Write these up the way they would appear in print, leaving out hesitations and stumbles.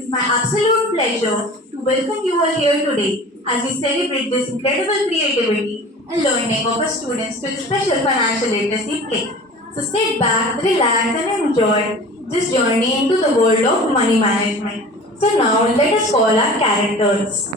It is my absolute pleasure to welcome you all here today as we celebrate this incredible creativity and learning of our students to the special financial literacy play. So sit back, relax, and enjoy this journey into the world of money management. So now let us call our characters.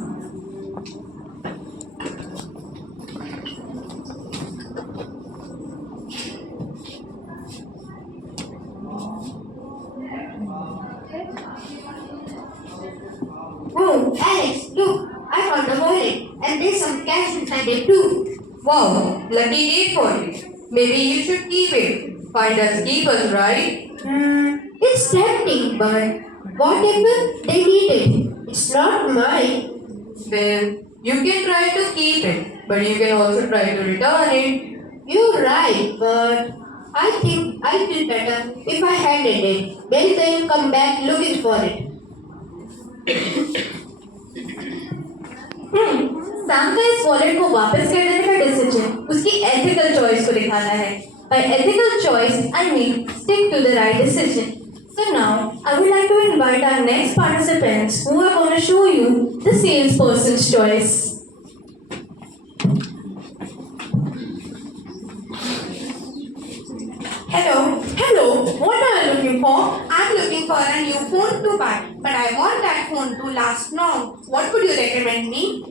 Oh, Alex, look, I found a wallet and there's some cash inside it too. Wow, lucky day for you. Maybe you should keep it. Finders keepers, right? It's tempting, but what if they need it? It's not mine. Well, you can try to keep it, but you can also try to return it. You're right, but I think I feel better if I handed it. Maybe they'll come back looking for it. Sam का इस wallet को वापस कर देने का decision उसकी ethical choice को दिखाता है. By ethical choice, I mean stick to the right decision. So now, I would like to invite our next participants who are going to show you the salesperson's choice. Hello, what are you looking for? I'm looking for a new phone to buy, but I want that phone to last long. What would you recommend me?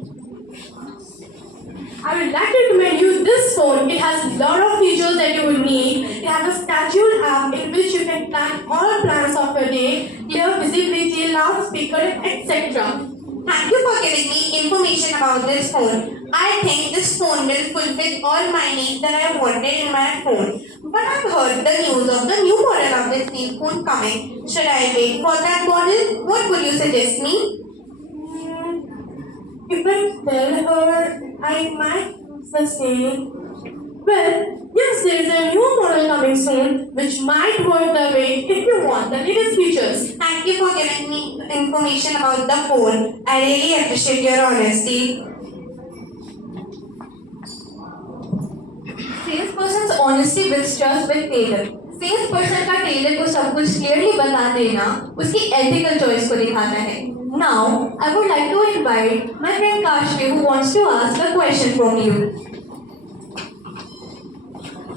I would like to recommend you this phone. It has a lot of features that you will need. It has a schedule app in which you can plan all plans of your day, clear visibility, loudspeaker, etc. Thank you for giving me information about this phone. I think this phone will fulfill all my needs that I wanted in my phone. But I've heard the news of the new model of this new phone coming. Should I wait for that model? What would you suggest me? If I tell her, I might sustain. Well, yes, there is a new model coming soon, which might worth the wait if you want the latest features. Thank you for giving me information about the phone. I really appreciate your honesty. Salesperson's honesty builds trust with tailor. Salesperson का Taylor को सब कुछ clearly बता देना उसकी ethical choice को दिखाता है. Now, I would like to invite my friend Kashvi who wants to ask a question from you.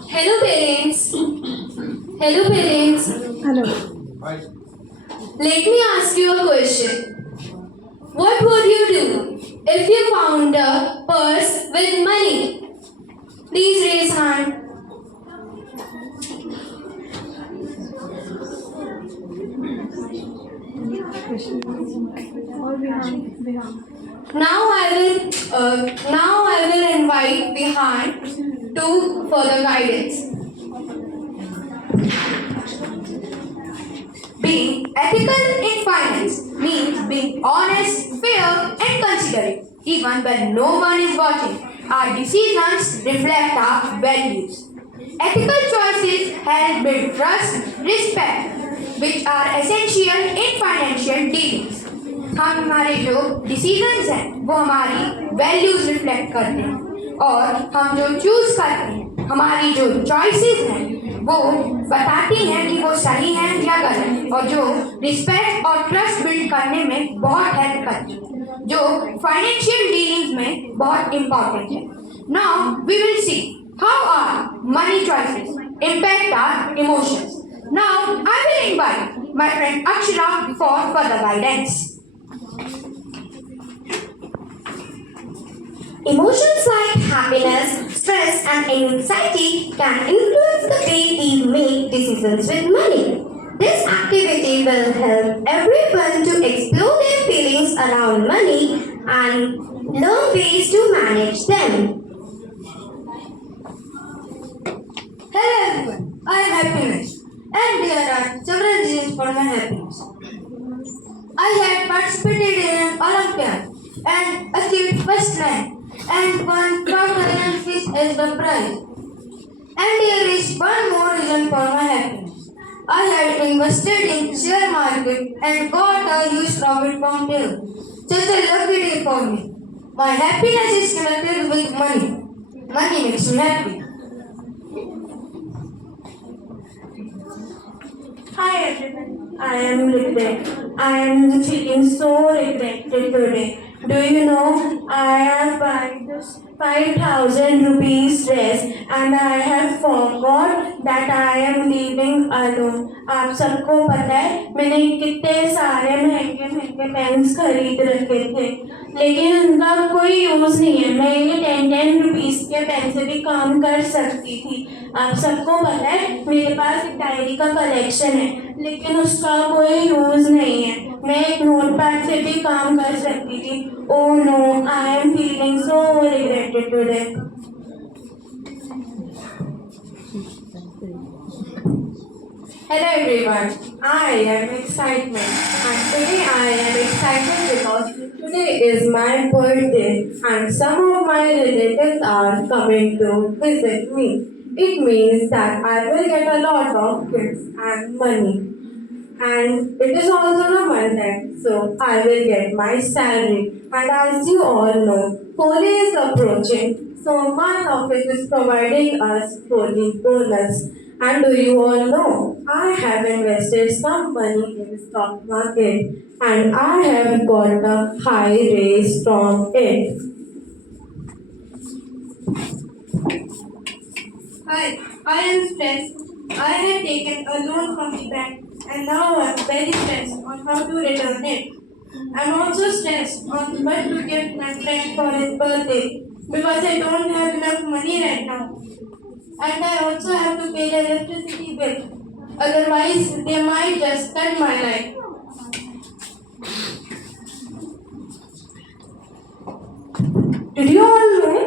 Hello parents. Hello parents. Hello. Let me ask you a question. What would you do if you found a purse with money? Please raise hand. Now I will invite Vihan to further guidance. Being ethical in finance means being honest, fair, and considerate, even when no one is watching. Our decisions reflect our values. Ethical choices help build trust, respect, which are essential in financial dealings. हम हमारे जो decisions हैं वो हमारी values reflect करते हैं और हम जो चूज करते हैं हमारी जो चॉइसेस हैं वो बताती हैं कि वो सही हैं या गलत और जो रिस्पेक्ट और ट्रस्ट बिल्ड करने में बहुत हेल्प करती है जो फाइनेंशियल डीलिंग्स में बहुत इंपॉर्टेंट है. Now we will see how are money choices impact our emotions. Now I will invite my friend Akshara for further guidance. Emotions like happiness, stress, and anxiety can influence the way we make decisions with money. This activity will help everyone to explore their feelings around money and learn ways to manage them. Hello everyone, I am Happiness and there are several reasons for my happiness. I had participated in an Olympiad and achieved first rank and won 5,000 fish as the prize. And there is one more reason for my happiness. I had invested in share market and got a huge profit from there. Such a lucky day for me. My happiness is connected with money. Money makes me happy. Hi everyone. I am regret. I am feeling so regretted today. Do you know I have bought this 5,000 rupees dress and I have forgot that I am leaving alone. आप सबको पता है मैंने कितने सारे महंगे महंगे pens खरीद रखे थे लेकिन उनका कोई यूज़ नहीं है मैं ये 10 रुपीस के पेन से भी काम कर सकती थी आप सबको पता है मेरे पास एक डायरी का कलेक्शन है लेकिन उसका कोई यूज़ नहीं है मैं एक नोटपैड से भी काम कर सकती थी oh no I am feeling so regretted today Hello everyone, I am Excitement and today I am excited because today is my birthday and some of my relatives are coming to visit me. It means that I will get a lot of gifts and money. And it is also a Monday, so I will get my salary. And as you all know, Holi is approaching, so my office is providing us Holi bonus. And do you all know, I have invested some money in the stock market and I have got a high raise from it. Hi, I am stressed. I have taken a loan from the bank and now I am very stressed on how to return it. I am also stressed on what to give my friend for his birthday because I don't have enough money right now. And I also have to pay the electricity bill. Otherwise, they might just cut my light. Did you all know